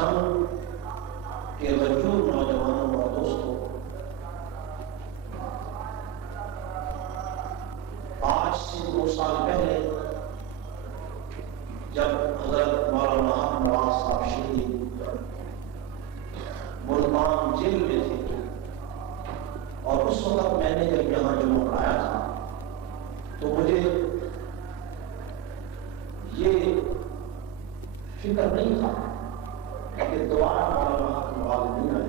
جنگ کے غیور نوجوانوں اور دوستوں، آج سے 2 سال پہلے جب حضرت مولانا نواز صاحب شہید ملتان جیل میں تھے اور اس وقت میں نے جب یہاں جمعہ پڑھایا تھا تو مجھے یہ فکر نہیں تھا کہ دوبارہ مولانا نواز نہیں آئے،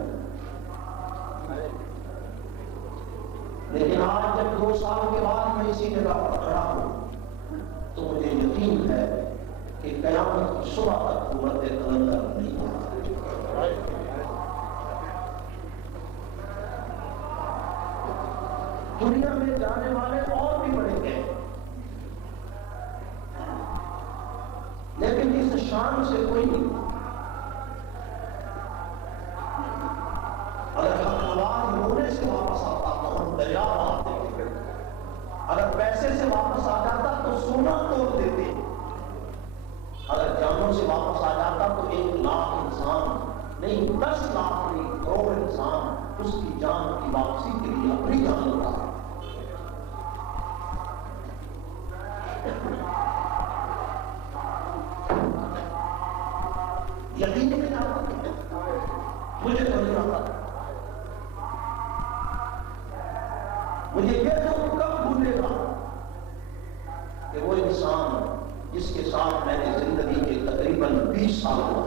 لیکن آج جب 2 سال کے بعد میں اسی جگہ پر کھڑا ہوں تو مجھے یقین ہے کہ قیامت کی صبح تک امت قلندر نہیں ہوگا۔ دنیا میں جانے والے اور بھی بڑے ہیں، لیکن اس شان سے کوئی نہیں۔ اگر حقوق رونے سے واپس آتا تو ہم دریا بہاتے، اگر پیسے سے واپس آ جاتا تو سونا توڑ دیتے، اگر جانوں سے واپس آ جاتا تو 1 لاکھ انسان نہیں 10 لاکھ نہیں کروڑ انسان اس کی جان کی واپسی کے لیے اپنی جان لگا۔ یقین نہیں آتا، مجھے تو نہیں آتا، مجھے یہ تو کب بھولے گا کہ وہ انسان جس کے ساتھ میں نے زندگی کے تقریباً 20 سال ہوا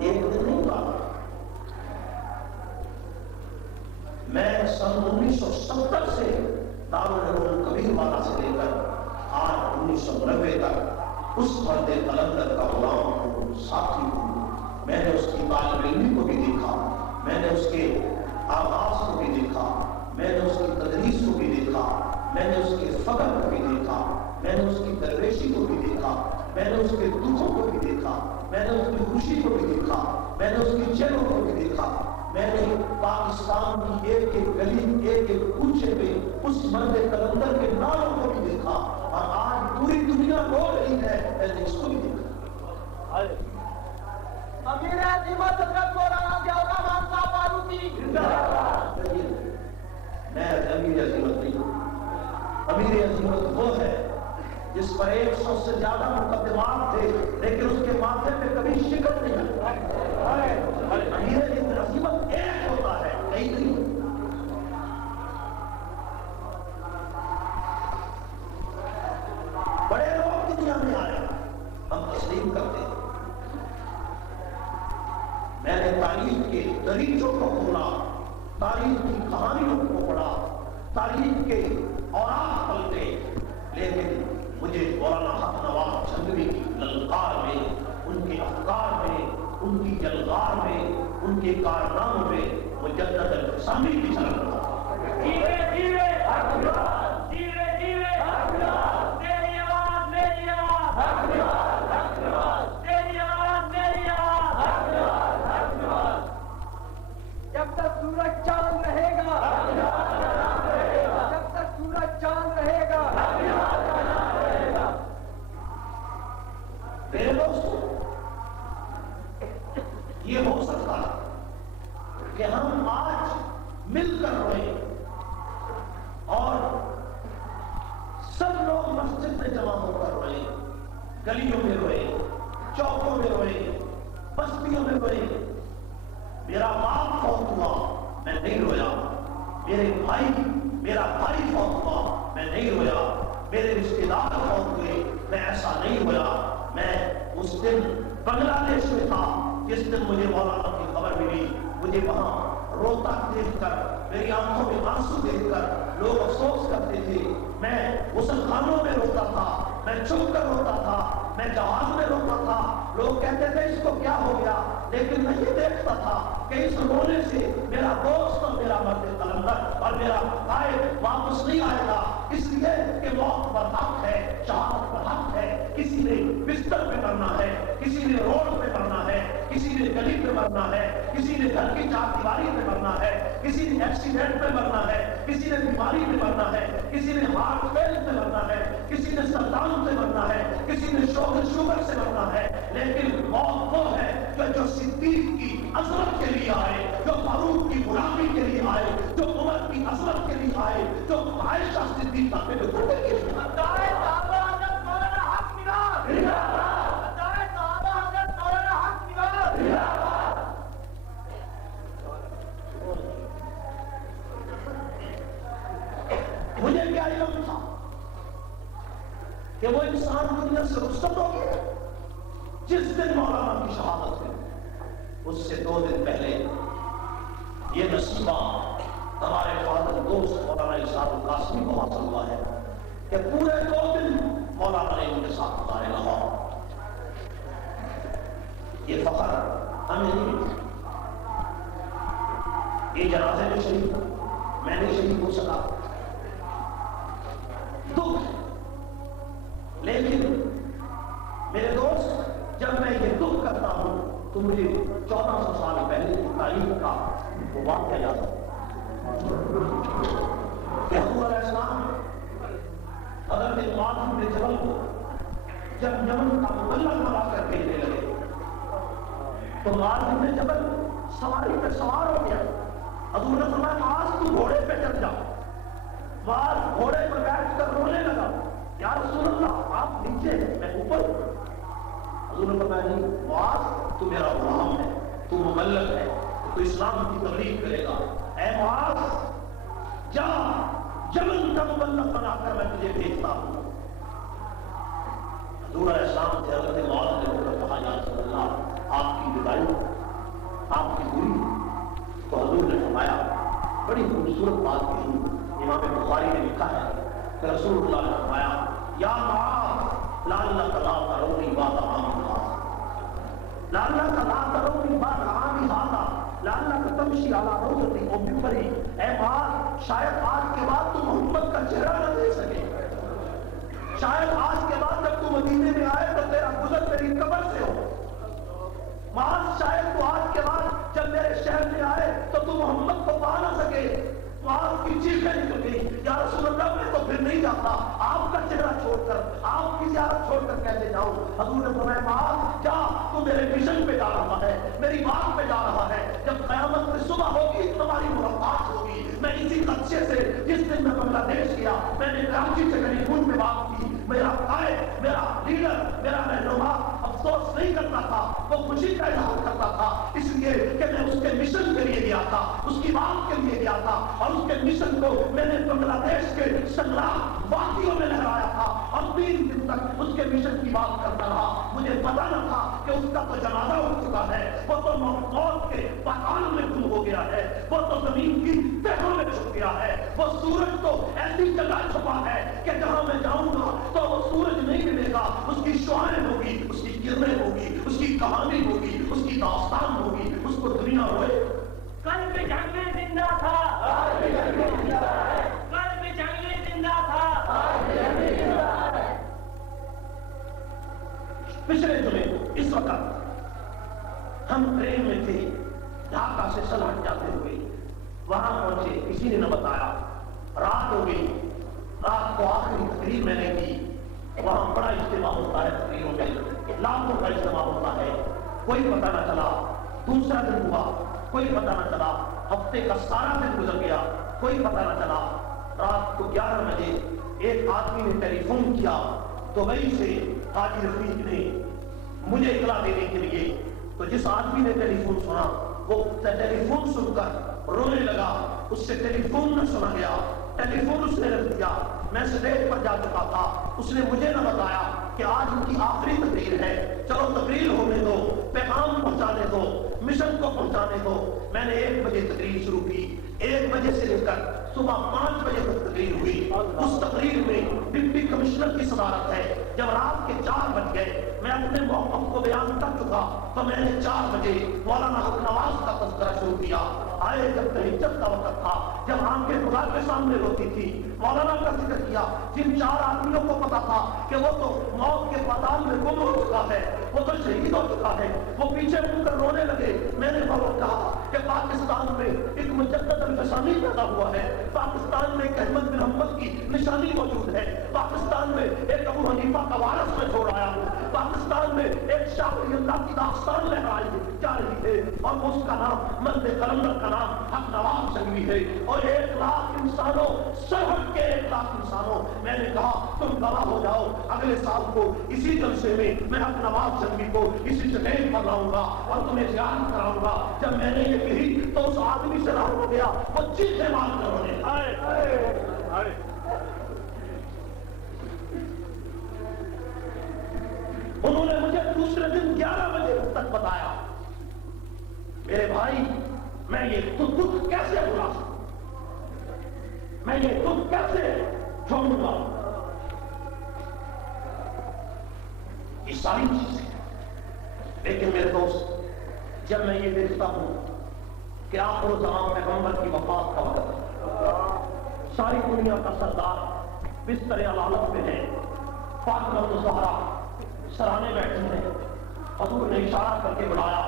ایک دن نہیں ہوا۔ میں سن 1970 سے دارالعلوم کبیر والا سے لے کر آج 1990 تک اس مرد قلندر کا غلام ہوں، ساتھی ہوں۔ میں نے اس کی طالب علمی کو بھی دیکھا، میں نے اس کے آغاز کو بھی دیکھا، میں نے اس کی تدریس کو بھی دیکھا، میں نے اس کے فقر کو بھی دیکھا، میں نے اس کی درویشی کو بھی دیکھا، میں نے اس کے دکھوں کو بھی دیکھا، میں نے اس کی خوشی کو بھی دیکھا، میں نے اس کی جیلوں کو بھی دیکھا، میں نے پاکستان کی ایک ایک گلی ایک ایک کوچے میں اس مرد قلندر کے ناموں کو بھی دیکھا، اور آج پوری دنیا رو رہی ہے میں نے اس کو بھی دیکھا۔ امیر عظمت حضرت مولانا ضیاء الرحمن صاحب فاروقی زندہ باد۔ میں امیر عظمت نہیں ہوں، امیر عظمت وہ ہے جس پر 100 سے زیادہ مقدمات تھے لیکن اس کے ماتھے پہ کبھی شکست نہیں آئی۔ امیر عظمت ایک ہوتا ہے، کئی نہیں۔ بڑے لوگ دنیا میں آئے ہم تسلیم کرتے ہیں۔ میں نے تاریخ کے دریچوں کو کھولا، تاریخ کی کہانیوں کو پڑھا، تاریخ کے اوراق پلٹے، لیکن مجھے مولانا حق نواز جھنگوی کی للکار میں، ان کے افکار میں، ان کی جلغار میں، ان کے کارناموں میں مجدد الفسامی بھی چل رہا تھا۔ جیوے جیوے حق نواز، جیوے جیوے حق نواز، تیری آواز میری آواز، حق نواز، حق نواز، تیری آواز میری آواز، حق نواز، حق نواز۔ جب تک سورج چاند رہے گا، حق نواز کا نام رہے گا، جب تک سورج چاند رہے گا، حق نواز کا نام رہے گا۔ میرے دوستو، یہ ہو سکتا ہے کہ ہم آج مل کر روئیں اور سب لوگ مسجد میں جمع ہو کر روئیں، گلیوں میں روئیں، چوکوں میں روئیں، بستیوں میں روئیں۔ میرا باپ فوت ہوا، میں نہیں رویا۔ میرا بھائی فوت ہوا، میں نہیں رویا۔ میرے رشتے دار فوت ہوئے، میں ایسا نہیں رویا۔ میں اس دن بنگلہ دیش میں تھا جس دن مجھے مولانا کی خبر ملی، مجھے وہاں روتا دیکھ کر، میری آنکھوں میں آنسو دیکھ کر لوگ افسوس کرتے تھے۔ میں غسل خانوں میں روتا تھا، میں چھپ کر روتا تھا، میں جہاز میں روتا تھا۔ لوگ کہتے تھے اس کو کیا ہو گیا، لیکن میں یہ دیکھتا تھا کہ اس رونے سے میرا دوست اور میرا مرد قلندر اور میرا قائد واپس نہیں آئے گا، اس لیے کہ موت پر حق ہے، شہادت پر حق ہے۔ کسی نے بستر پہ مرنا ہے، کسی نے روڈ پہ مرنا ہے، کسی نے گلی پہ مرنا ہے، کسی نے گھر کی چار دیواری پہ مرنا ہے، کسی نے ایکسیڈنٹ پہ مرنا ہے، کسی نے بیماری پہ مرنا ہے، کسی نے ہارٹ فیل پہ مرنا ہے، کسی نے سرطان سے مرنا ہے، کسی نے شوگر سے مرنا ہے، لیکن موت وہ ہے جو صدیق کی عظمت کے لیے آئے، جو فاروق کی غلامی کے لیے آئے، جو عمر کی عظمت کے لیے آئے، جو عائشہ صدیقہ کے لیے مجھے کیا علم تھا کہ وہ انسان دنیا سے رخصت ہو گیا جس دن مولانا کی شہادت ہوئی۔ اس سے 2 دن پہلے یہ نصیبہ ہمارے فاضل دوست مولانا اشار القاسمی کو حاصل ہوا ہے کہ پورے 2 دن مولانا نے ان کے ساتھ گزارے لاہور۔ یہ فخر ہمیں نہیں ملتا، یہ جنازے میں شریک میں نہیں شریک ہو سکا، دکھ، لیکن میرے دوست جب میں یہ دکھ کرتا ہوں تو مجھے 1400 سال پہلے کی تاریخ کا وہ واقعہ یاد آتا ہے۔ یعقوب علیہ السلام حضرت معاذ بن جبل کو جب یمن کا مبلغ بنا کر بھیجنے لگے تو معاذ بن جبل سواری پہ سوار ہو گیا۔ حضور نے فرمایا معاذ تو گھوڑے پہ چڑھ جا۔ معاذ گھوڑے پر بیٹھ کر رونے لگا، یا رسول اللہ آپ نیچے میں اوپر۔ حضور نے فرمایا نہیں معاذ تو میرا غلام ہے، تو مبلغ ہے، تو اسلام کی تبلیغ کرے گا، اے معاذ جا یمن کا مبلغ بنا کر میں تجھے بھیجتا ہوں۔ حضور علیہ السلام سے حضرت معاذ نے کہا یا رسول اللہ آپ کی جدائی، آپ کی دوری۔ تو حضور نے فرمایا بڑی خوبصورت بات کہی، امام بخاری نے لکھا ہے کہ رسول اللہ نے فرمایا یا معاذ لعلک لا ترونی بعد عامی ھذا، لعلک لا ترونی بعد عامی ھذا، لعلک تمشی علی روضۃ او منبری۔ اے معاذ شاید آج کے بعد تو محمد کا چہرہ نہ دیکھ سکے، شاید آج کے بعد جب تو مدینے میں آئے تو تیرا گزر میری قبر سے ہو۔ معاذ شاید تو آج کے بعد جب میرے شہر میں آئے تو تو محمد کو پا نہ سکے۔ معاذ کی چیخیں نکل گئی، یا رسول اللہ میں تو پھر نہیں جاتا، آپ کا چہرہ چھوڑ کر، آپ کی زیارت چھوڑ کر کیسے جاؤں؟ حضور نے فرمایا معاذ جا، تو میرے مشن پہ جا رہا ہے، میری بات پہ جا رہا ہے، جب قیامت میں صبح ہوگی تمہاری ملاقات ہوگی۔ میں اسی خدشے سے جس دن میں بنگلہ دیش گیا، میں نے کراچی سے ٹیلی فون پہ بات کی، میرا قائد، میرا لیڈر، میرا رہنما افسوس نہیں کرتا تھا، وہ خوشی کا اظہار کرتا تھا، اس لیے کہ میں اس کے مشن کے لیے گیا تھا، اس کی بات کے لیے گیا تھا، اور اس کے مشن کو میں نے بنگلہ دیش کے سنگرام وادیوں میں لہرایا تھا، اور 3 دن تک اس کے مشن کی بات کرتا رہا۔ مجھے پتا نہ تھا کہ اس کا تو جنازہ ہو چکا ہے، وہ تو موت کے پتان میں گم ہو گیا ہے، وہ تو زمین کی تہوں میں چھپ گیا ہے، وہ سورج تو ایسی جگہ چھپا ہے کہ جہاں میں جاؤں گا تو وہ سورج نہیں ملے گا، اس کی شعاعیں ہوگی، اس کی کرنیں ہوگی، اس کی کہانی ہوگی، اس کی داستان ہوگی، اس کو دنیا ہوئے۔ قلب جنگ میں زندہ تھا، قلب جنگ میں زندہ تھا۔ پچھلے جمعے اس وقت ہم ٹرین میں تھے، ڈھاکہ سے سلہٹ جاتے ہوئے وہاں پہنچے، کسی نے نہ بتایا، رات ہو گئی، رات کو آخری تقریر میں نے کی۔ وہاں بڑا اجتماع ہوتا ہے، تقریروں میں لاکھوں کا اجتماع ہوتا ہے، کوئی پتہ نہ چلا۔ دوسرا دن ہوا، کوئی پتہ نہ چلا، ہفتے کا سارا دن گزر گیا، کوئی پتہ نہ چلا۔ رات کو 11 بجے ایک آدمی نے ٹیلی فون کیا، دبئی سے حاجی رفیق نے مجھے اطلاع دینے کے لیے۔ تو جس آدمی نے ٹیلی فون سنا وہ ٹیلی فون سن کر رونے لگا، اس سے ٹیلی فون نہ سنا گیا، ٹیلی فون اس نے رکھ دیا۔ میں اسٹیج پر جا چکا تھا، اس نے مجھے نہ بتایا کہ آج ان کی آخری تقریر ہے، چلو تقریر ہونے دو، پیغام پہنچانے دو، مشن کو پہنچانے دو۔ میں نے 1 بجے تقریر شروع کی، 1 بجے سے لے کر صبح 5 بجے تک تقریر ہوئی۔ اس تقریر میں ڈپٹی کمشنر کی صدارت ہے۔ جب رات کے 4 بج گئے، میں اپنے موقف کو بیان کر چکا، تو میں نے 4 بجے مولانا حق نواز کا تذکرہ شروع کیا۔ آئے جب تہجد کا وقت تھا، جب آنکھیں خدا کے سامنے روتی تھی، مولانا کا ذکر کیا۔ جن 4 آدمیوں کو پتا تھا کہ وہ تو موت کے پتال میں گم ہو چکا ہے، وہ تو شہید ہو چکا ہے، وہ پیچھے مڑ کر رونے لگے۔ میں نے فوراً کہا کہ پاکستان میں ایک مجدد الفسانی پیدا ہوا ہے، پاکستان میں ایک احمد بن حنبل کی نشانی موجود ہے، پاکستان میں ایک ابو حنیفہ کا وارث میں چھوڑ آیا ہوں، پاکستان میں ایک شاہ ولی اللہ کی داستان لہرائی جا رہی ہے اور اس کا نام مرد قلندر کا نام حق نواز جنگوی ہے. اور 1,00,000 انسانوں سرحد کے 1,00,000 انسانوں میں نے کہا تم گواہ ہو جاؤ اگلے سال کو اسی جلسے میں حق نواز جنگوی کو اسی جگہ پر لاؤں گا اور تمہیں زیارت کراؤں گا. جب میں نے یہ کہی تو اس آدمی سے راہ ہو گیا, وہ چیخے مار کر رونے. انہوں نے مجھے دوسرے دن 11 بجے تک بتایا میرے بھائی میں یہ دکھ کیسے بھلا سکوں, میں یہ دکھ کیسے چھوڑوں گا. یہ ساری چیزیں لیکن میرے دوست جب میں یہ دیکھتا ہوں کہ آخر زمان پیغمبر کی وفات کا وقت ہے, ساری دنیا کا سردار بستر علالت میں ہے, فاطمہ الزہرا سرانے بیٹھی ہیں, حضور نے اشارہ کر کے بلایا,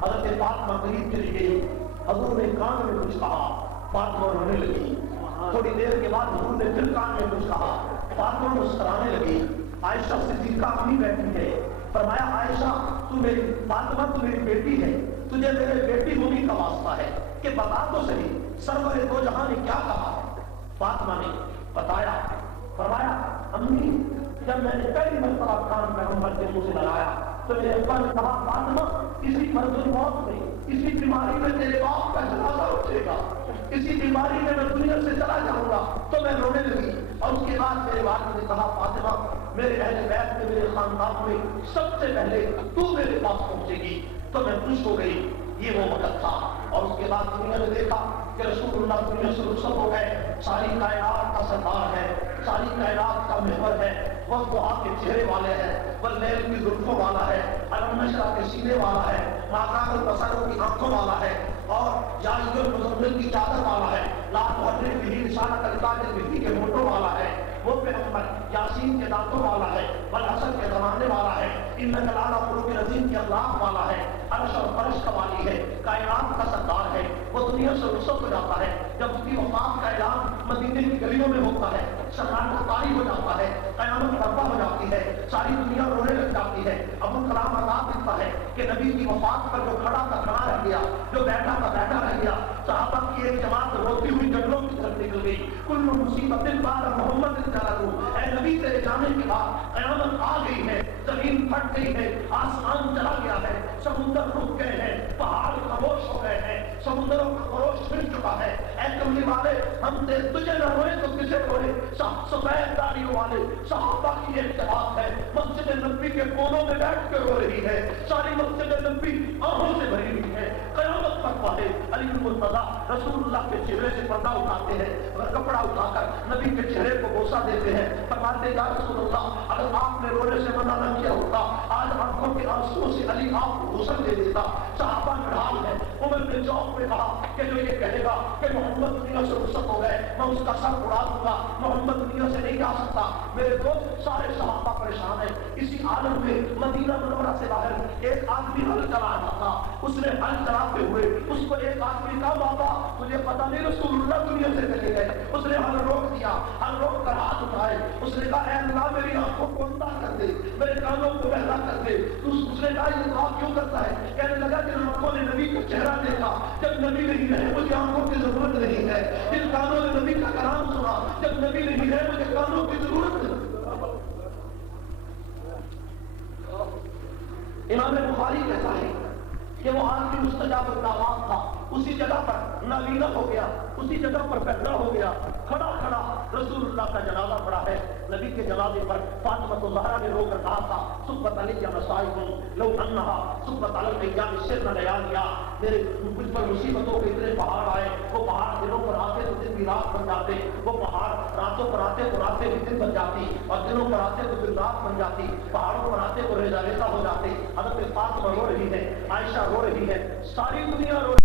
حضرت فاطمہ قریب چلی گئی, حضور نے کان میں کچھ کہا, فاطمہ رونے لگی. تھوڑی دیر کے بعد حضور نے پھر کان میں کچھ کہا, فاطمہ مسکرانے لگی. عائشہ صدیقہ امی بیٹھی ہے, فرمایا عائشہ تو میری فاطمہ تو میری بیٹی ہے, تجھے میرے بیٹی ہونے کا واسطہ ہے کہ بتا تو صحیح سرور دو جہاں نے کیا کہا ہے. فاطمہ نے بتایا, فرمایا امی جب میں نے پہلی مرتبہ کان پیغمبر کے منہ سے لگایا تو میرے ابا نے کہا فاطمہ اسی مرض الموت میں, اسی بیماری میں تیرے باپ کا جنازہ اٹھے گا, اسی بیماری میں میں دنیا سے چلا جاؤں گا. تو میں رونے لگی اور اس کے بعد میرے والد نے کہا فاطمہ میرے اہل بیت میں میرے خاندان میں سب سے پہلے تو میرے پاس پہنچے گی. تو میں خوش ہو گئی. یہ وہ وقت تھا. اور اس کے بعد دنیا نے دیکھا کہ رسول اللہ دنیا سے رخصت ہو گئے. ساری کائنات کا سردار ہے, ساری کائنات کا محور ہے, وہ دعا کے چہرے والے ہیں, وہ لیل کی زلفوں والا ہے, علم نشرہ کے سینے والا ہے, ماکان البصروں کی آنکھوں والا ہے, اور جائز المزمل کی چادر والا ہے, لا تحرک بھی نشانہ تلقاج الوحی کے موٹوں والا ہے, وہ پیغمبر یاسین کے دانتوں والا ہے, والحسن کے زمانے والا ہے, انک لعلی خلق عظیم کے اخلاق والا ہے, عرش اور فرش کا والی ہے, کائنات کا سردار ہے. وہ دنیا سے رخصت ہو جاتا ہے. جب اس کی وفات کا اعلان مدینے کی گلیوں میں ہوتا ہے, سرکار کو طاری ہو جاتا ہے, قیامت برپا ہو جاتی ہے, ساری دنیا رونے لگ جاتی ہے. ابو کلام آزاد لکھتا ہے کہ نبی کی وفات پر جو کھڑا تھا کھڑا رہ گیا, جو بیٹھا تھا بیٹھا رہ گیا. صحابہ کی ایک جماعت روتی ہوئی جنگلوں کی طرف نکل گئی. کل مصیبت بعد محمد جلالہ, اے نبی تیرے جانے کے بعد قیامت آ گئی ہے, زمین پھٹ گئی ہے, آسمان چلا گیا ہے, سمندر رک گئے ہیں, پہاڑ خاموش ہو گئے ہیں, سمندروں کا خروش پھر چکا ہے. اے کملی والے ہم تجھے نہ روئے تو کسے روئے. سفید داڑھیوں والے صحابہ کی ایک جماعت ہے, مسجد نبوی کے کونوں میں بیٹھ کے رو رہی ہے. ساری مسجد نبوی آنکھوں سے بھری ہوئی ہے. قیامت برپا ہے. علی المرتضیٰ رسول اللہ کے چہرے سے پردہ اٹھاتے ہیں اور کپڑا اٹھا کر نبی کے چہرے کو بوسہ دیتے ہیں. فرماتے ہیں یا رسول اللہ اگر آپ نے رونے سے منع نہ کیا ہوتا آج آنکھوں کے آنسوؤں سے علی آپ کو غسل دے دیتا. صحابہ میں حال ہے. عمر بن چوک نے کہا کہ جو یہ کہے گا کہ محمد دنیا سے رخصت ہو گئے میں اس کا سر اڑا دوں گا, محمد دنیا سے نہیں جا سکتا. میرے دوست سارے صحابہ پریشان ہیں. اسی عالم میں مدینہ منورہ سے باہر ایک آدمی ہل چلا رہا تھا. اس نے ہل چلاتے ہوئے اس کو ایک آدمی کہا بابا تجھے پتا نہیں رسول اللہ دنیا سے چلے گئے. اس نے ہل روک دیا, ہل روک کر ہاتھ اٹھائے. اس نے کہا اے اللہ میری آنکھوں کو اندھا کر دے, میرے کانوں کو بہلا کر دے. اس نے کہا یہ دعا کیوں کرتا ہے؟ کہنے لگا کہ آنکھوں نے نبی کا چہرہ دیکھا, جب نبی نہیں ہے مجھے آنکھوں کی ضرورت نہیں ہے. جن کانوں نے نبی کا کلام سنا, جب نبی نہیں ہے مجھے کانوں کی ضرورت نہیں. امام بخاری کہتا ہے کہ وہ آدمی مستجاب الدعوات تھا, اسی جگہ پر نابینا ہو گیا, اسی جگہ پر بہرا ہو گیا. کھڑا کھڑا رسول اللہ کا جنازہ پڑا ہے. نبی کے جنازے پر فاطمہ الزہرا نے رو کر کہا تھا صبت علیہ مصائب لو انہا صبت علی الایام السر لیالیا. میرے مجھ پر مصیبتوں کے اتنے پہاڑ آئے, وہ پہاڑ دنوں پر آتے تو دن بھی رات بن جاتے, وہ پہاڑ راتوں پر آتے تو راتیں بھی دن بن جاتی, اور دنوں پر آتے تو دن رات بن جاتی, پہاڑوں پر آتے تو ریزہ ریزہ ہو جاتے. حضرت فاطمہ رو رہی ہے, عائشہ رو رہی ہے, ساری دنیا